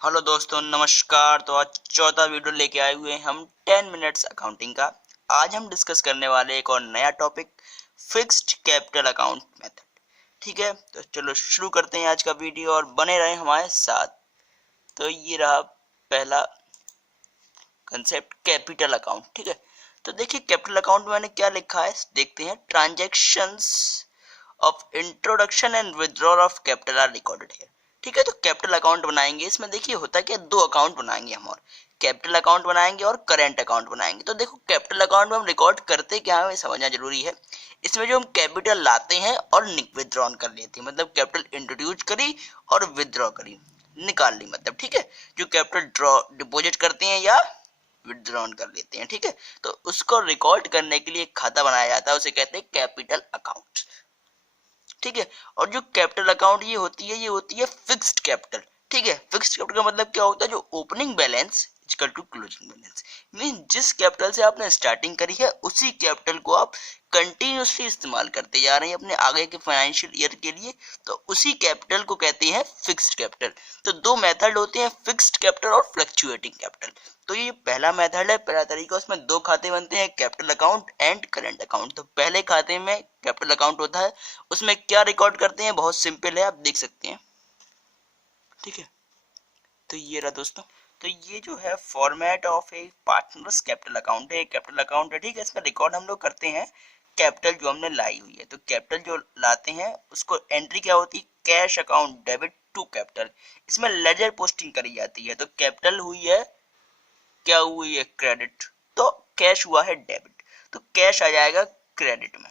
Hello दोस्तों, नमस्कार। तो आज चौथा वीडियो लेके आए हुए हैं हम 10 मिनट्स अकाउंटिंग का। आज हम डिस्कस करने वाले एक और नया topic, fixed capital account method. ठीक है, तो चलो शुरू करते हैं आज का वीडियो और बने रहे हमारे साथ। तो ये रहा पहला कंसेप्ट, कैपिटल अकाउंट। ठीक है, तो देखिए कैपिटल अकाउंट में मैंने क्या लिखा है, देखते हैं। Transactions of introduction and withdrawal of capital R recorded here. ठीक है, तो कैपिटल अकाउंट बनाएंगे। इसमें देखिए होता क्या, दो अकाउंट बनाएंगे हम, और कैपिटल अकाउंट बनाएंगे और करेंट अकाउंट बनाएंगे। तो देखो कैपिटल अकाउंट में हम रिकॉर्ड करते क्या है समझना जरूरी है। इसमें जो हम कैपिटल लाते हैं और विथड्रॉन कर लेते हैं, मतलब कैपिटल इंट्रोड्यूस करी और विथड्रॉ करी, निकाल ली, मतलब। ठीक है, जो कैपिटल ड्रॉ डिपॉजिट करते हैं या विथड्रॉन कर लेते हैं। ठीक है, तो उसको रिकॉर्ड करने के लिए एक खाता बनाया जाता है, उसे कहते हैं कैपिटल अकाउंट। ठीक है, और जो कैपिटल अकाउंट ये होती है फिक्स्ड कैपिटल। ठीक है, फिक्स्ड कैपिटल का मतलब क्या होता है, जो opening balance equal to closing balance, mean जिस कैपिटल से आपने स्टार्टिंग करी है उसी कैपिटल को आप कंटिन्यूसली इस्तेमाल करते जा रहे हैं अपने आगे के फाइनेंशियल ईयर के लिए, तो उसी कैपिटल को कहते हैं फिक्स्ड कैपिटल। तो दो मेथड होते हैं, फिक्स्ड कैपिटल और फ्लक्चुएटिंग कैपिटल। तो ये पहला मेथड है, पहला तरीका। उसमें दो खाते बनते हैं, capital account and current account. तो पहले खाते में कैपिटल अकाउंट होता है, उसमें क्या रिकॉर्ड करते हैं, बहुत सिंपल है, आप देख सकते हैं। ठीक है, तो ये रहा दोस्तों। तो ये जो है format of A partners capital account है, कैपिटल अकाउंट है। ठीक है, इसका रिकॉर्ड हम लोग करते हैं कैपिटल जो हमने लाई हुई है। तो कैपिटल जो लाते हैं उसको एंट्री क्या होती है, cash account debit to capital. इसमें लेजर पोस्टिंग करी जाती है। तो कैपिटल हुई है, क्या हुई है, क्रेडिट। तो कैश हुआ है डेबिट, तो कैश आ जाएगा क्रेडिट में।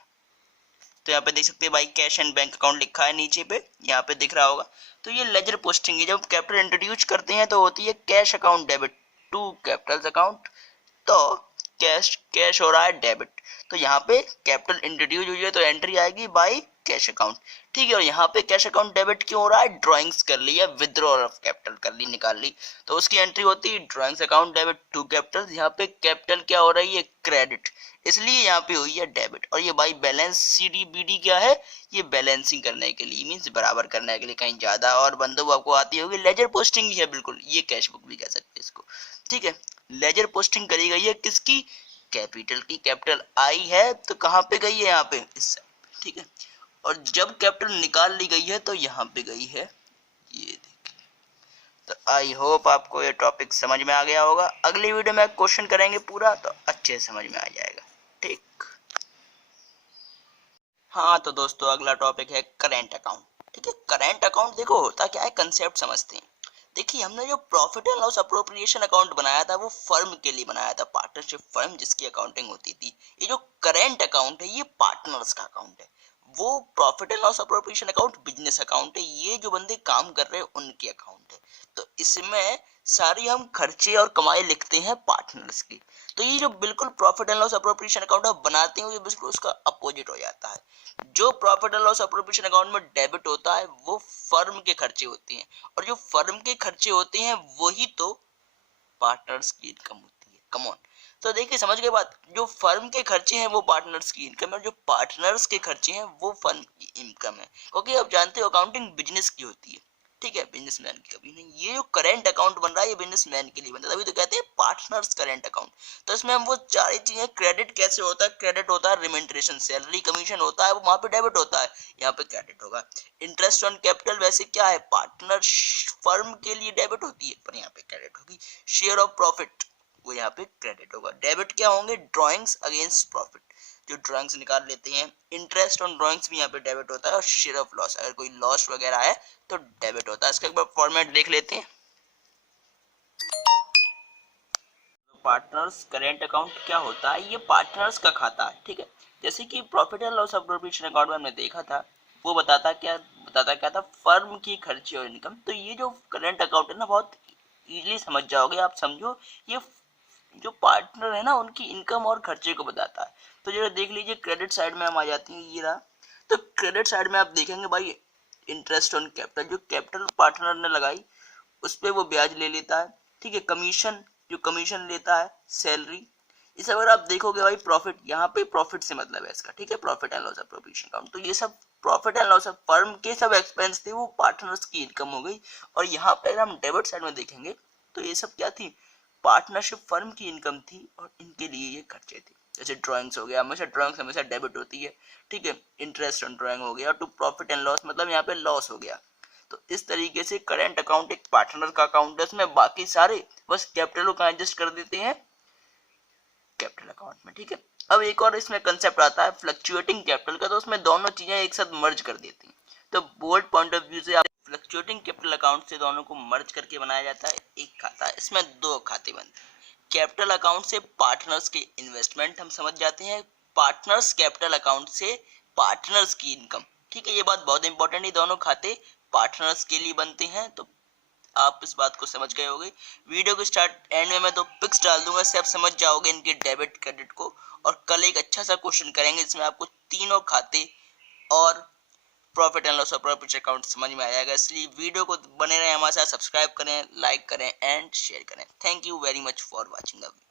तो यहाँ पे देख सकते हैं भाई, कैश एंड बैंक अकाउंट लिखा है नीचे पे, यहाँ पे दिख रहा होगा। तो ये लेजर पोस्टिंग है, जब कैपिटल इंट्रोड्यूस करते हैं तो होती है cash account debit to capital account. तो कैश कैश हो रहा है डेबिट, तो यहाँ पे कैपिटल इंट्रोड्यूस हुई है तो एंट्री आएगी बाय कैश अकाउंट। ठीक है, और यहाँ पे कैश अकाउंट डेबिट क्यों हो रहा है, ड्रॉइंग्स कर ली है, विथड्रॉल ऑफ कैपिटल कर ली, निकाल ली, तो उसकी एंट्री होती है drawings account debit to capital. यहाँ पे कैपिटल क्या हो रही है, क्रेडिट, इसलिए यहाँ पे हुई है डेबिट। और ये बाई बैलेंस CDBD क्या है, ये बैलेंसिंग करने के लिए, मीन्स बराबर करने के लिए, कहीं ज्यादा और बंदो आपको आती होगी। लेजर पोस्टिंग ही है बिल्कुल, ये कैश बुक भी कह सकते हैं इसको। ठीक है, लेजर पोस्टिंग करी गई है किसकी, कैपिटल की। कैपिटल आई है तो कहाँ पे गई है, यहाँ पे इस साइड। ठीक है, और जब कैपिटल निकाल ली गई है तो यहाँ पे गई है, ये देखिए। तो आई होप आपको ये टॉपिक समझ में आ गया होगा। अगली वीडियो में क्वेश्चन करेंगे पूरा, तो अच्छे से समझ में आ जाएगा। ठीक, हाँ तो दोस्तों अगला टॉपिक है करेंट अकाउंट। ठीक है, करेंट अकाउंट देखो होता क्या है, कंसेप्ट समझते हैं। देखिए हमने जो profit and loss appropriation account बनाया था वो फर्म के लिए बनाया था, पार्टनरशिप फर्म जिसकी अकाउंटिंग होती थी। ये जो करेंट अकाउंट है ये पार्टनर्स का अकाउंट है। वो profit and loss appropriation account business account है, ये जो बंदे काम कर रहे हैं उनके अकाउंट है। तो इसमें सारी हम खर्चे और कमाई लिखते हैं पार्टनर्स की। तो ये जो बिल्कुल profit and loss appropriation account आप बनाते हैं ये बिल्कुल उसका अपोजिट हो जाता है। जो profit and loss appropriation account में डेबिट होता है वो फर्म के खर्चे होते हैं, और जो फर्म के खर्चे होते हैं वही तो पार्टनर्स की इनकम होती है। कम ऑन, तो देखिए समझ गए बात, जो फर्म के खर्चे हैं वो पार्टनर्स की इनकम है, जो पार्टनर्स के खर्चे हैं वो फर्म की इनकम है। क्योंकि आप जानते हो अकाउंटिंग बिजनेस की होती है। ठीक है, बिजनेसमैन की कभी नहीं। ये जो करेंट अकाउंट बन रहा है ये बिजनेसमैन के लिए बनता है, तभी तो कहते हैं पार्टनर्स करेंट अकाउंट। तो इसमें हम वो सारी चीजें, क्रेडिट कैसे होता है, क्रेडिट होता है रिमेंट्रेशन, सैलरी कमीशन होता है वो वहां पे डेबिट होता है, यहाँ पे क्रेडिट होगा। इंटरेस्ट ऑन कैपिटल वैसे क्या है, पार्टनर फर्म के लिए डेबिट होती है पर यहाँ पे क्रेडिट होगी। शेयर ऑफ प्रॉफिट वो यहाँ पे क्रेडिट होगा। डेबिट क्या होंगे, ड्रॉइंग्स अगेंस्ट प्रॉफिट, जो ड्रॉइंग्स निकाल लेते हैं। इंटरेस्ट ऑन ड्रॉइंग्स भी यहाँ पे डेबिट होता है, और शेयर ऑफ लॉस, अगर कोई लॉस वगैरह है तो डेबिट होता है। इसका एक बार फॉर्मेट देख लेते हैं। पार्टनर्स करेंट अकाउंट क्या होता है, ये पार्टनर्स का खाता है। ठीक है, जैसे कि profit and loss appropriation account में हमने देखा था, वो बताता क्या था, फर्म की खर्चे और इनकम। तो ये जो करेंट अकाउंट है ना, बहुत इजीली समझ जाओगे आप, समझो। ये जो पार्टनर है ना उनकी इनकम और खर्चे को बताता है। तो जो देख लीजिए क्रेडिट साइड में हम आ जाते हैं, ये रहा। तो क्रेडिट साइड में आप देखेंगे भाई, इंटरेस्ट ऑन कैपिटल, जो कैपिटल पार्टनर ने लगाई उस पर वो ब्याज ले लेता है। ठीक है, कमीशन, जो कमीशन लेता है, सैलरी। इस अगर आप देखोगे भाई प्रॉफिट, यहाँ पे प्रॉफिट से मतलब है इसका। ठीक है, profit and loss appropriation account. तो ये सब प्रॉफिट एंड लॉस फर्म के सब एक्सपेंस थे वो पार्टनर्स की इनकम हो गई। और यहाँ पे अगर हम डेबिट साइड में देखेंगे तो ये सब क्या थी, पार्टनरशिप फर्म की इनकम थी और इनके लिए ये खर्चे थे। जैसे ड्राइंग्स हो गया, हमेशा ड्राइंग्स हमेशा डेबिट होती है, ठीक है, इंटरेस्ट ऑन ड्राइंग हो गया, टू प्रॉफिट एंड लॉस मतलब यहाँ पे लॉस हो गया। तो इस तरीके से करेंट अकाउंट एक पार्टनर का अकाउंट है, उसमें बाकी सारे बस कैपिटल को एडजस्ट कर देते हैं कैपिटल अकाउंट में, ठीक है। अब एक और इसमें कंसेप्ट आता है फ्लक्चुएटिंग कैपिटल का, तो उसमें दोनों चीजें एक साथ मर्ज कर देती हैं। तो बोर्ड पॉइंट ऑफ व्यू से आप फ्लक्चुएटिंग कैपिटल अकाउंट से दोनों को मर्ज करके बनाया जाता है एक खाता, इसमें दो खाते बनते हैं। कैपिटल अकाउंट से पार्टनर्स के इन्वेस्टमेंट हम समझ जाते हैं, पार्टनर्स कैपिटल अकाउंट से पार्टनर्स की इनकम, ठीक है। ये बात बहुत इंपॉर्टेंट है, दोनों खाते पार्टनर्स के लिए बनते हैं। तो आप इस बात को समझ गए होंगे। वीडियो के स्टार्ट एंड में मैं तो पिक्स डाल दूंगा, इससे आप समझ जाओगे इनके डेबिट क्रेडिट को। और कल एक अच्छा सा क्वेश्चन करेंगे जिसमें आपको तीनों खाते और प्रॉफिट एंड लॉस और प्रॉफिट अकाउंट समझ में आ जाएगा। इसलिए वीडियो को बने रहें हमारे साथ, सब्सक्राइब करें, लाइक करें एंड शेयर करें। Thank you very much for watching the video.